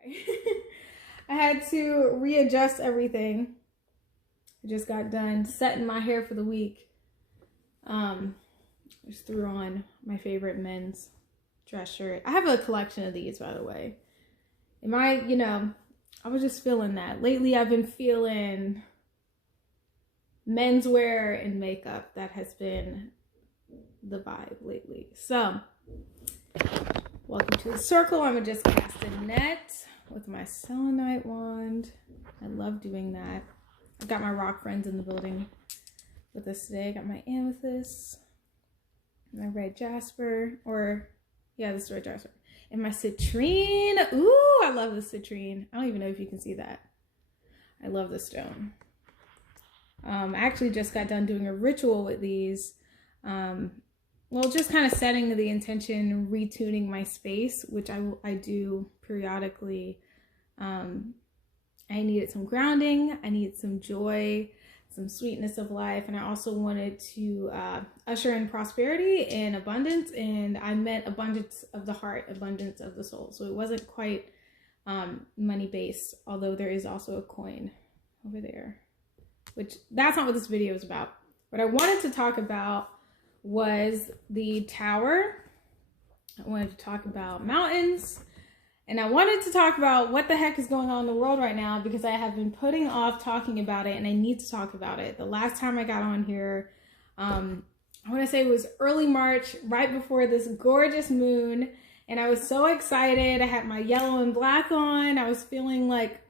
Okay. I had to readjust everything. I just got done setting my hair for the week. Just threw on my favorite men's dress shirt. I have a collection of these, by the way. I was just feeling that. Lately, I've been feeling menswear and makeup. That has been the vibe lately. So, welcome to the circle. I'm gonna just cast a net with my selenite wand. I love doing that. I've got my rock friends in the building with us today. I got my amethyst, my red jasper, this is red jasper, and my citrine. Ooh, I love the citrine. I don't even know if you can see that. I love the stone. I actually just got done doing a ritual with these. Just kind of setting the intention, retuning my space, which I do periodically. I needed some grounding. I needed some joy, some sweetness of life. And I also wanted to usher in prosperity and abundance. And I meant abundance of the heart, abundance of the soul. So it wasn't quite money-based, although there is also a coin over there, which that's not what this video is about. What I wanted to talk about was the tower. I wanted to talk about mountains. And I wanted to talk about what the heck is going on in the world right now, because I have been putting off talking about it and I need to talk about it. The last time I got on here, I want to say it was early March, right before this gorgeous moon. And I was so excited. I had my yellow and black on. I was feeling like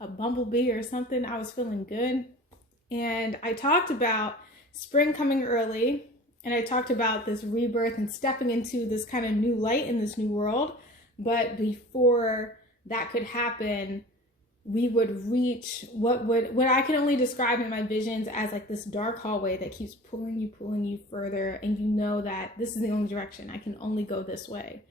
a bumblebee or something. I was feeling good. And I talked about spring coming early. And I talked about this rebirth and stepping into this kind of new light in this new world. But before that could happen, we would reach what I can only describe in my visions as like this dark hallway that keeps pulling you further. And you know that this is the only direction. I can only go this way.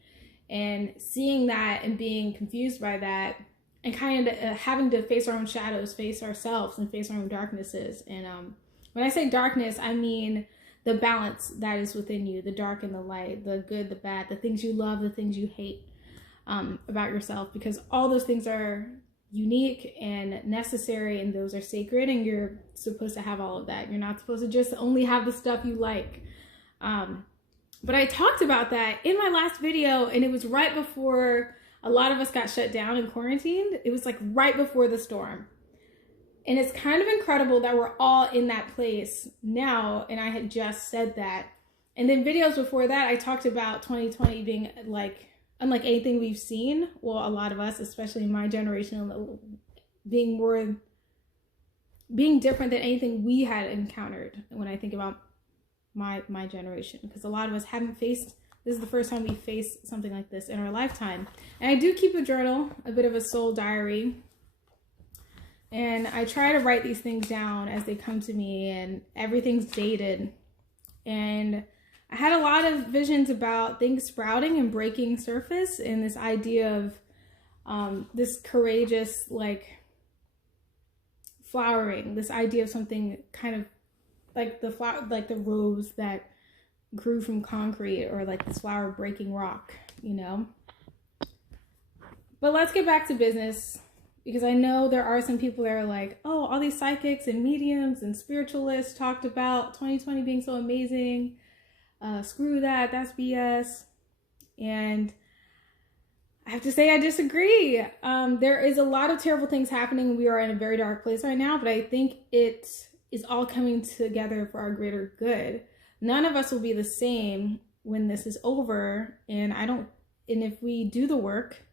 And seeing that and being confused by that, and kind of having to face our own shadows, face ourselves, and face our own darknesses. And when I say darkness, I mean the balance that is within you, the dark and the light, the good, the bad, the things you love, the things you hate about yourself, because all those things are unique and necessary, and those are sacred, and you're supposed to have all of that. You're not supposed to just only have the stuff you like. But I talked about that in my last video, and it was right before a lot of us got shut down and quarantined. It was like right before the storm. And it's kind of incredible that we're all in that place now, and I had just said that. And then videos before that, I talked about 2020 being like unlike anything we've seen. Well, a lot of us, especially my generation, being different than anything we had encountered when I think about my generation. Because a lot of us haven't faced, this is the first time we faced something like this in our lifetime. And I do keep a journal, a bit of a soul diary. And I try to write these things down as they come to me, and everything's dated. And I had a lot of visions about things sprouting and breaking surface, and this idea of this courageous, like, flowering, this idea of something kind of like the flower, like the rose that grew from concrete, or like this flower breaking rock, you know? But let's get back to business, because I know there are some people that are like, oh, all these psychics and mediums and spiritualists talked about 2020 being so amazing. Screw that, that's BS. And I have to say I disagree. There is a lot of terrible things happening. We are in a very dark place right now, but I think it is all coming together for our greater good. None of us will be the same when this is over. And if we do the work,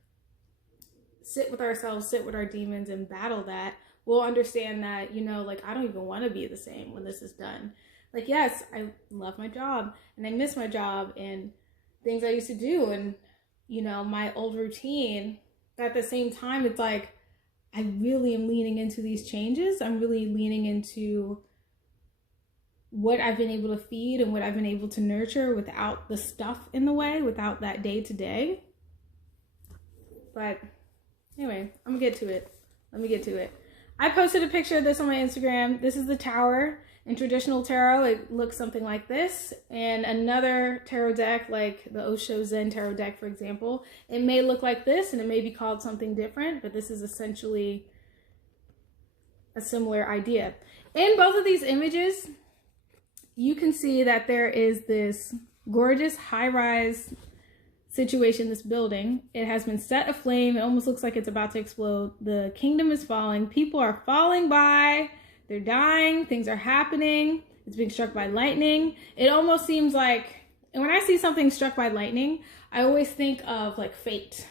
sit with ourselves, sit with our demons, and battle that, we'll understand that, like, I don't even want to be the same when this is done. Like, yes, I love my job and I miss my job and things I used to do and, my old routine. But at the same time, it's like, I really am leaning into these changes. I'm really leaning into what I've been able to feed and what I've been able to nurture without the stuff in the way, without that day to day. But anyway, I'm gonna get to it. Let me get to it. I posted a picture of this on my Instagram. This is the tower. In traditional tarot, it looks something like this. And another tarot deck, like the Osho Zen tarot deck, for example, it may look like this and it may be called something different, but this is essentially a similar idea. In both of these images, you can see that there is this gorgeous high-rise situation, this building. It has been set aflame. It almost looks like it's about to explode. The kingdom is falling. People are falling by. They're dying. Things are happening. It's being struck by lightning. It almost seems like, and when I see something struck by lightning, I always think of like fate.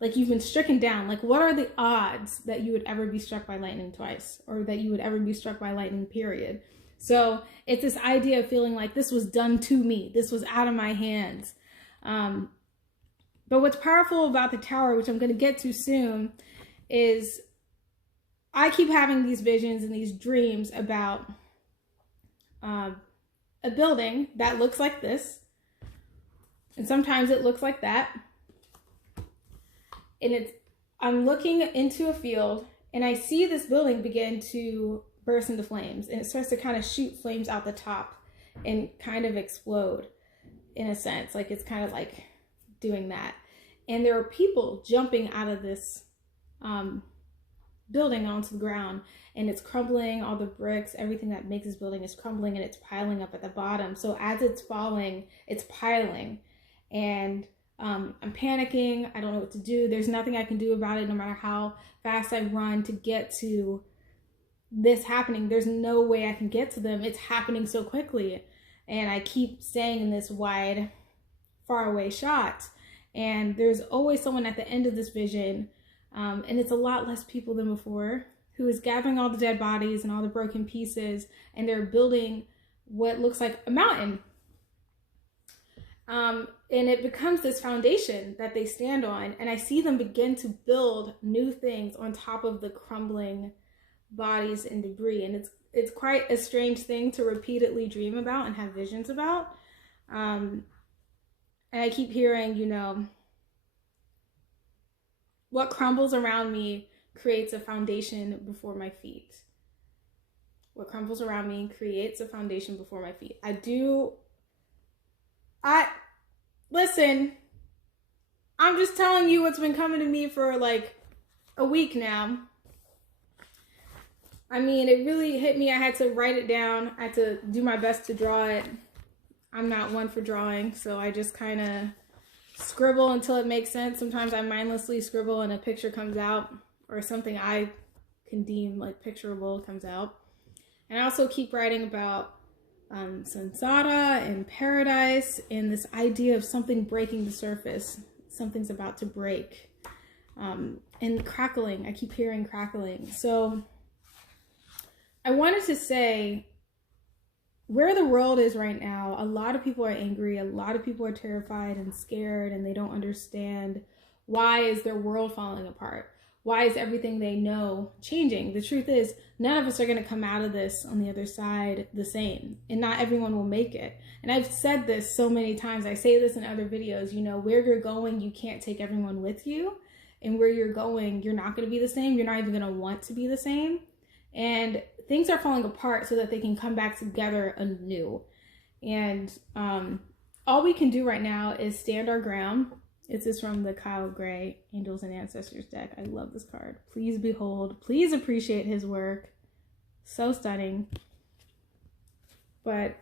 Like you've been stricken down. Like what are the odds that you would ever be struck by lightning twice, or that you would ever be struck by lightning, period? So it's this idea of feeling like this was done to me. This was out of my hands. But what's powerful about the tower, which I'm going to get to soon, is I keep having these visions and these dreams about a building that looks like this. And sometimes it looks like that. And I'm looking into a field and I see this building begin to burst into flames. And it starts to kind of shoot flames out the top and kind of explode in a sense. Like it's kind of like doing that. And there are people jumping out of this building onto the ground, and it's crumbling. All the bricks, everything that makes this building is crumbling, and it's piling up at the bottom. So as it's falling, it's piling, and I'm panicking. I don't know what to do. There's nothing I can do about it, no matter how fast I run to get to this happening. There's no way I can get to them. It's happening so quickly, and I keep staying in this wide, far away shot. And there's always someone at the end of this vision, and it's a lot less people than before, who is gathering all the dead bodies and all the broken pieces, and they're building what looks like a mountain. And it becomes this foundation that they stand on, and I see them begin to build new things on top of the crumbling bodies and debris. And it's quite a strange thing to repeatedly dream about and have visions about. And I keep hearing, you know, what crumbles around me creates a foundation before my feet. What crumbles around me creates a foundation before my feet. Listen, I'm just telling you what's been coming to me for like a week now. I mean, it really hit me. I had to write it down. I had to do my best to draw it. I'm not one for drawing, so I just kind of scribble until it makes sense. Sometimes I mindlessly scribble and a picture comes out, or something I can deem like picturable comes out. And I also keep writing about samsara and paradise, and this idea of something breaking the surface. Something's about to break. And crackling. I keep hearing crackling. So I wanted to say, where the world is right now, a lot of people are angry, a lot of people are terrified and scared, and they don't understand why is their world falling apart? Why is everything they know changing? The truth is, none of us are going to come out of this on the other side the same, and not everyone will make it. And I've said this so many times. I say this in other videos, you know, where you're going, you can't take everyone with you, and where you're going, you're not going to be the same. You're not even going to want to be the same. And things are falling apart so that they can come back together anew. And all we can do right now is stand our ground. This is from the Kyle Gray Angels and Ancestors deck. I love this card. Please behold. Please appreciate his work. So stunning. But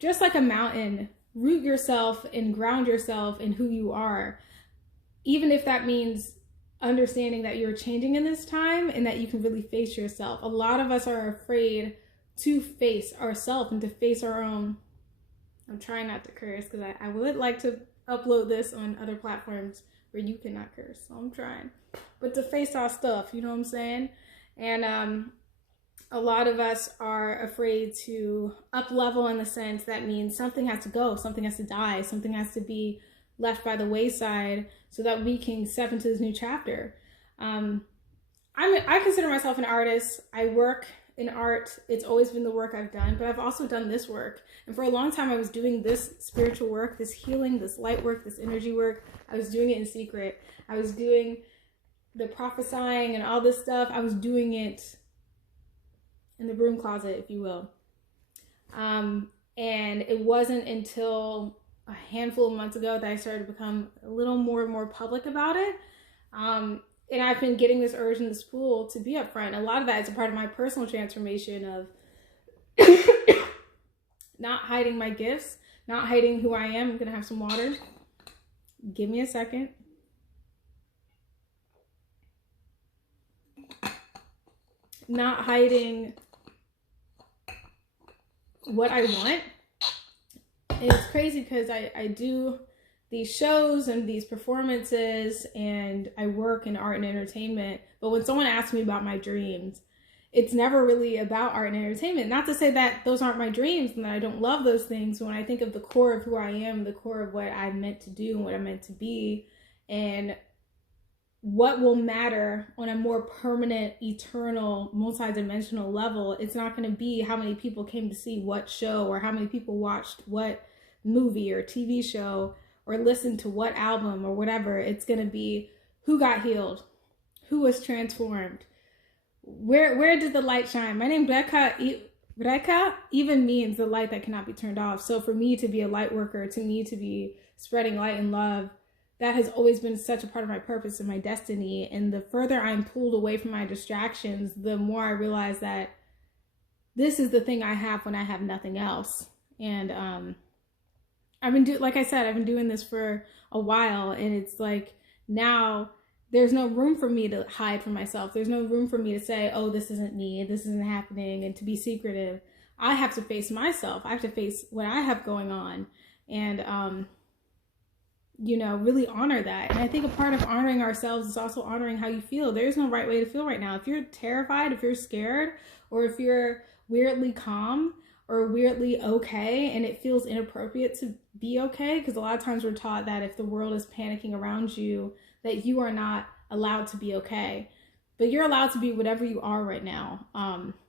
just like a mountain, root yourself and ground yourself in who you are. Even if that means understanding that you're changing in this time and that you can really face yourself. A lot of us are afraid to face ourselves and to face our own. I'm trying not to curse because I would like to upload this on other platforms where you cannot curse. So I'm trying. But to face our stuff, you know what I'm saying? And a lot of us are afraid to up level, in the sense that means something has to go, something has to die, something has to be left by the wayside so that we can step into this new chapter. I consider myself an artist. I work in art. It's always been the work I've done, but I've also done this work. And for a long time, I was doing this spiritual work, this healing, this light work, this energy work. I was doing it in secret. I was doing the prophesying and all this stuff, I was doing it in the broom closet, if you will. And it wasn't until a handful of months ago that I started to become a little more public about it. And I've been getting this urge in the school to be upfront. A lot of that is a part of my personal transformation of not hiding my gifts, not hiding who I am. I'm gonna have some water. Give me a second. Not hiding what I want. And it's crazy because I do these shows and these performances and I work in art and entertainment. But when someone asks me about my dreams, it's never really about art and entertainment. Not to say that those aren't my dreams and that I don't love those things. When I think of the core of who I am, the core of what I'm meant to do and what I'm meant to be, and what will matter on a more permanent, eternal, multi-dimensional level, it's not going to be how many people came to see what show or how many people watched what movie or TV show or listened to what album or whatever. It's going to be who got healed, who was transformed, where did the light shine. My name Rekha even means the light that cannot be turned off. So for me to be a light worker, to me to be spreading light and love, that has always been such a part of my purpose and my destiny. And the further I'm pulled away from my distractions, the more I realize that this is the thing I have when I have nothing else. And I've been like I said, I've been doing this for a while, and it's like now there's no room for me to hide from myself. There's no room for me to say, oh, this isn't me, this isn't happening, and to be secretive. I have to face myself. I have to face what I have going on, and you know, really honor that. And I think a part of honoring ourselves is also honoring how you feel. There's no right way to feel right now. If you're terrified, if you're scared, or if you're weirdly calm or weirdly okay and it feels inappropriate to be okay, because a lot of times we're taught that if the world is panicking around you, that you are not allowed to be okay. But you're allowed to be whatever you are right now.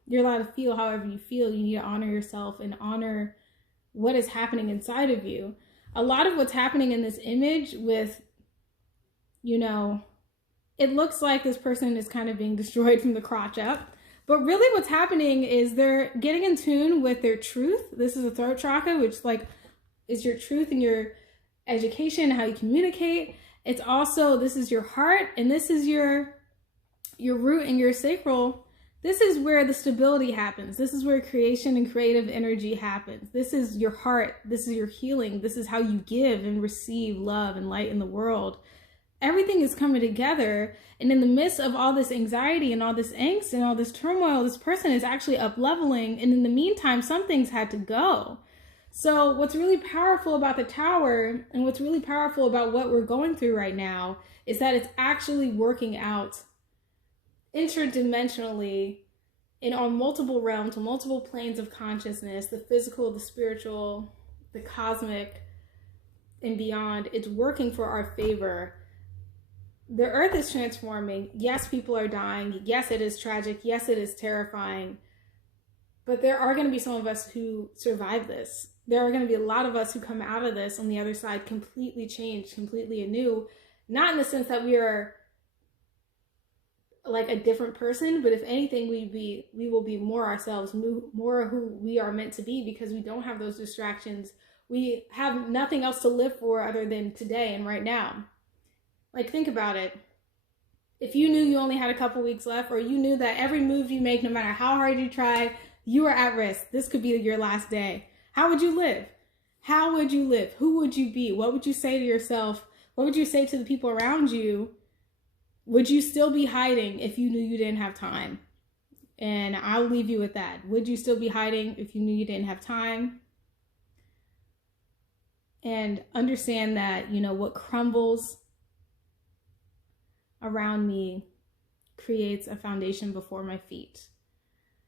You're allowed to feel however you feel. You need to honor yourself and honor what is happening inside of you. A lot of what's happening in this image with, you know, it looks like this person is kind of being destroyed from the crotch up. But really what's happening is they're getting in tune with their truth. This is a throat chakra, which like is your truth and your education, how you communicate. It's also, this is your heart, and this is your root and your sacral. This is where the stability happens. This is where creation and creative energy happens. This is your heart. This is your healing. This is how you give and receive love and light in the world. Everything is coming together. And in the midst of all this anxiety and all this angst and all this turmoil, this person is actually up leveling. And in the meantime, some things had to go. So what's really powerful about the tower and what's really powerful about what we're going through right now is that it's actually working out interdimensionally and on multiple realms, multiple planes of consciousness, the physical, the spiritual, the cosmic, and beyond. It's working for our favor. The earth is transforming. Yes, people are dying. Yes, it is tragic. Yes, it is terrifying. But there are going to be some of us who survive this. There are going to be a lot of us who come out of this on the other side completely changed, completely anew. Not in the sense that we are like a different person, but if anything, we will be more ourselves, more who we are meant to be, because we don't have those distractions. We have nothing else to live for other than today and right now. Like, think about it. If you knew you only had a couple weeks left, or you knew that every move you make, no matter how hard you try, you are at risk. This could be your last day. How would you live? How would you live? Who would you be? What would you say to yourself? What would you say to the people around you? Would you still be hiding if you knew you didn't have time? And I'll leave you with that. Would you still be hiding if you knew you didn't have time? And understand that, you know, what crumbles around me creates a foundation before my feet.